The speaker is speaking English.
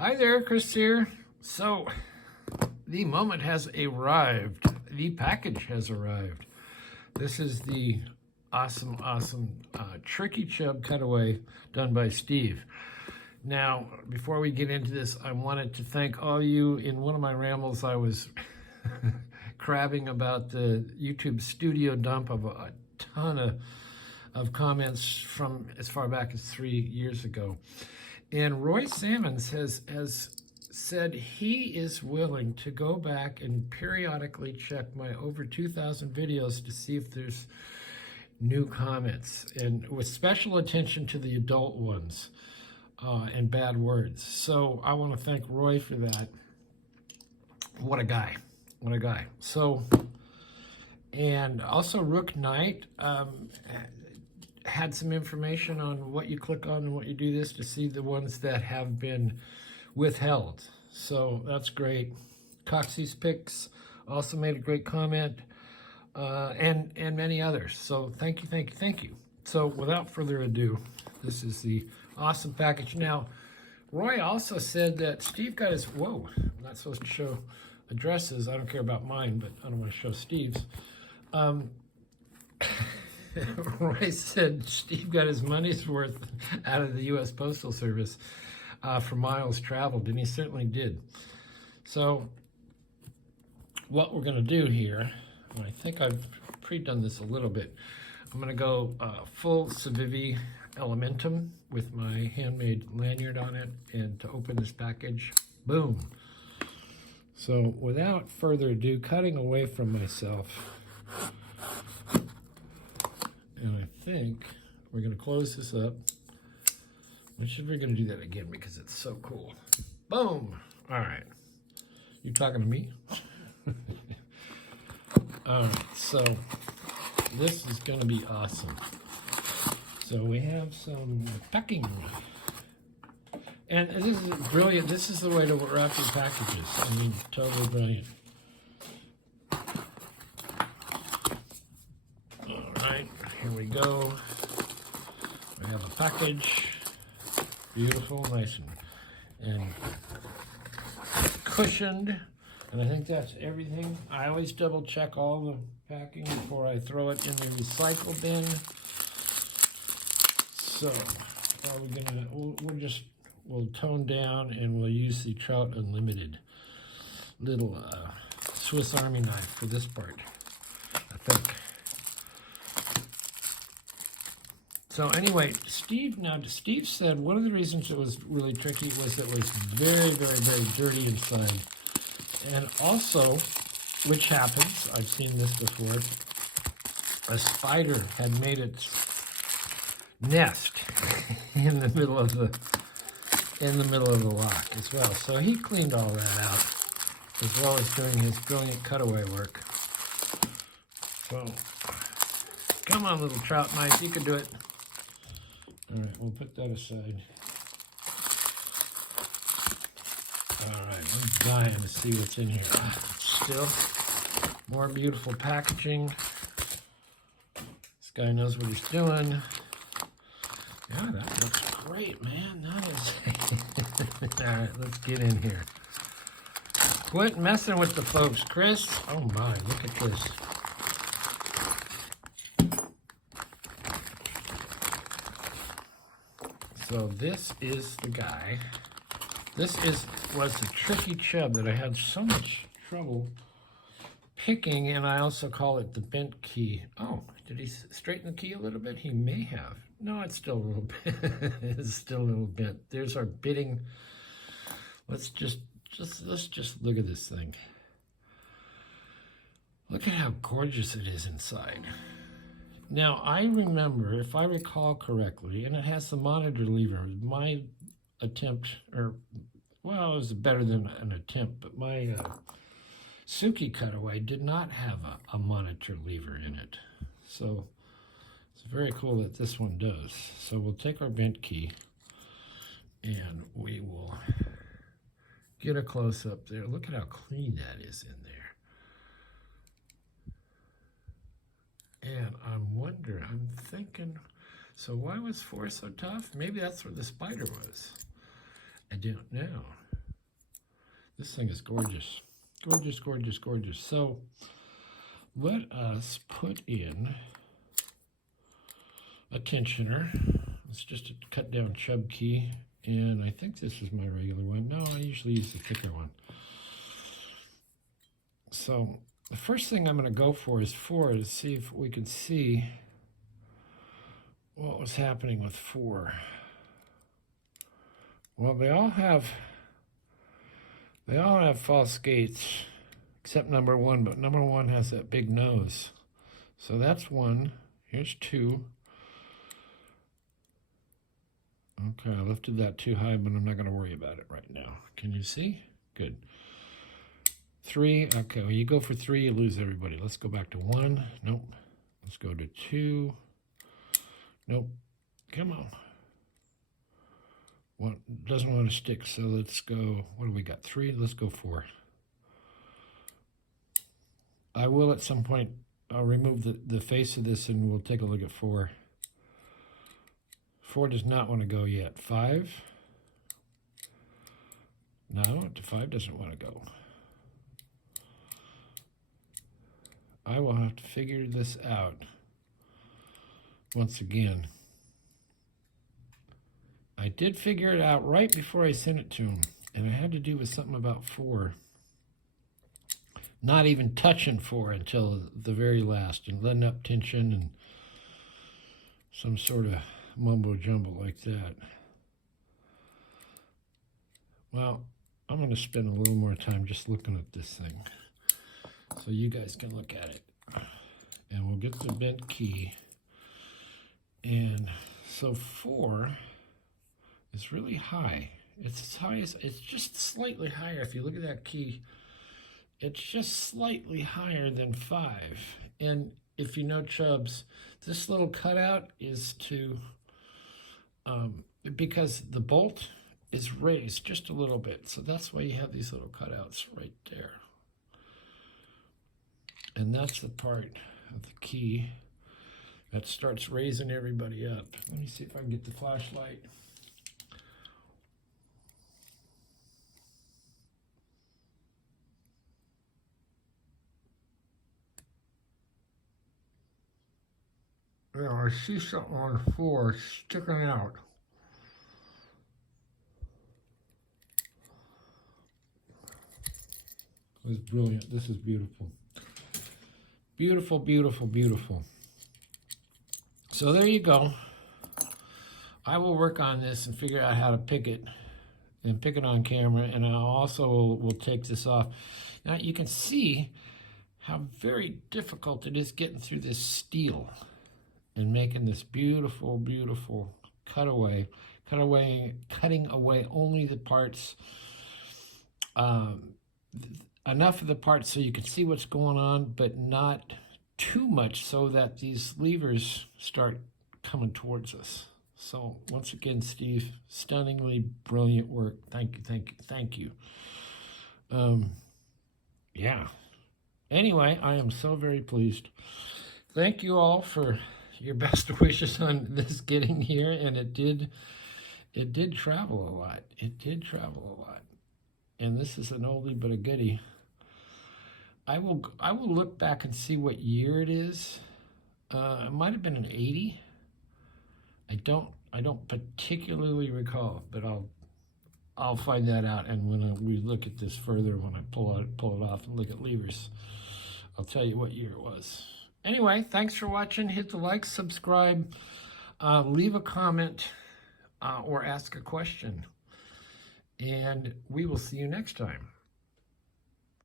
Hi there, Chris here. So, the moment has arrived. The package has arrived. This is the awesome tricky Chubb Cutaway done by Steve. Now, before we get into this, I wanted to thank all you. In one of my rambles, I was crabbing about the YouTube studio dump of a ton of comments from as far back as 3 years ago. And Roy Salmons has said he is willing to go back and periodically check my over 2,000 videos to see if there's new comments, and with special attention to the adult ones and bad words. So I want to thank Roy for that. What a guy. What a guy. So, and also Rook Knight had some information on what you click on and what you do this to see the ones that have been withheld. So that's great. Coxie's Picks also made a great comment, and many others. So thank you. So without further ado, this is the awesome package. Now, Roy also said that Steve got his, whoa, I'm not supposed to show addresses. I don't care about mine, but I don't want to show Steve's. Roy said Steve got his money's worth out of the U.S. Postal Service for miles traveled, and he certainly did. So what we're going to do here, and I think I've pre-done this a little bit, I'm going to go full Civivi Elementum with my handmade lanyard on it, and to open this package, boom. So without further ado, cutting away from myself, and I think we're going to close this up. We're going to do that again because it's so cool. Boom! All right. You talking to me? All right, so this is going to be awesome. So we have some packing. And this is brilliant. This is the way to wrap your packages. I mean, totally brilliant. All right, here we go. We have a package. Beautiful, nice and cushioned. And I think that's everything. I always double check all the packing before I throw it in the recycle bin. So, are we gonna, we'll tone down and we'll use the Trout Unlimited little Swiss Army knife for this part, I think. So anyway, Steve said one of the reasons it was really tricky was it was very dirty inside. And also, which happens, I've seen this before, a spider had made its nest in the middle of the lock as well. So he cleaned all that out, as well as doing his brilliant cutaway work. So, come on, little trout knife, you can do it. All right, we'll put that aside. All right, I'm dying to see what's in here. Still, more beautiful packaging. This guy knows what he's doing. Yeah, that looks great, man. That is. All right, let's get in here. Quit messing with the folks, Chris. Oh my, look at this. So this is the guy. This was the tricky Chubb that I had so much trouble picking, and I also call it the bent key. Oh, did he straighten the key a little bit? He may have. No, it's still a little bit. It's still a little bent. There's our bitting. Let's just look at this thing. Look at how gorgeous it is inside. Now, I remember, if I recall correctly, and it has the monitor lever, my attempt, or, well, it was better than an attempt, but my Suki Cutaway did not have a monitor lever in it. So, it's very cool that this one does. So, we'll take our bent key, and we will get a close-up there. Look at how clean that is in there. And I'm thinking, so why was 4 so tough? Maybe that's where the spider was. I don't know. This thing is gorgeous. Gorgeous, gorgeous, gorgeous. So let us put in a tensioner. It's just a cut down Chubb key. And I think this is my regular one. No, I usually use the thicker one. So the first thing I'm going to go for is 4 to see if we can see what was happening with 4. Well, they all have false gates, except number 1, but number 1 has that big nose. So that's 1. Here's 2. Okay, I lifted that too high, but I'm not going to worry about it right now. Can you see? Good. 3. Okay, when you go for 3, you lose everybody. Let's go back to 1. Nope. Let's go to 2. Nope. Come on. One doesn't want to stick, so let's go. What do we got? 3. Let's go 4. I will at some point. I'll remove the face of this, and we'll take a look at 4. 4 does not want to go yet. 5. No, 5 doesn't want to go. I will have to figure this out once again. I did figure it out right before I sent it to him, and it had to do with something about 4. Not even touching 4 until the very last, and letting up tension and some sort of mumbo jumbo like that. Well, I'm going to spend a little more time just looking at this thing so you guys can look at it. And we'll get the bent key. And so 4 is really high. It's as high as, it's just slightly higher. If you look at that key, it's just slightly higher than 5. And if you know Chubb's, this little cutout is to, because the bolt is raised just a little bit. So that's why you have these little cutouts right there. And that's the part of the key that starts raising everybody up. Let me see if I can get the flashlight. Yeah, I see something on the floor sticking out. This is brilliant. This is beautiful. Beautiful, beautiful, beautiful. So there you go. I will work on this and figure out how to pick it and pick it on camera, and I also will take this off. Now you can see how very difficult it is getting through this steel and making this beautiful, beautiful cutting away only the parts, enough of the parts so you can see what's going on, but not too much so that these levers start coming towards us. So once again, Steve, stunningly brilliant work. Thank you, thank you, thank you. Yeah. Anyway, I am so very pleased. Thank you all for your best wishes on this getting here, and it did travel a lot. It did travel a lot. And this is an oldie but a goodie. I will look back and see what year it is. It might have been an 80. I don't particularly recall, but I'll find that out. And when we look at this further, when I pull it off and look at levers, I'll tell you what year it was. Anyway, thanks for watching. Hit the like, subscribe, leave a comment, or ask a question. And we will see you next time.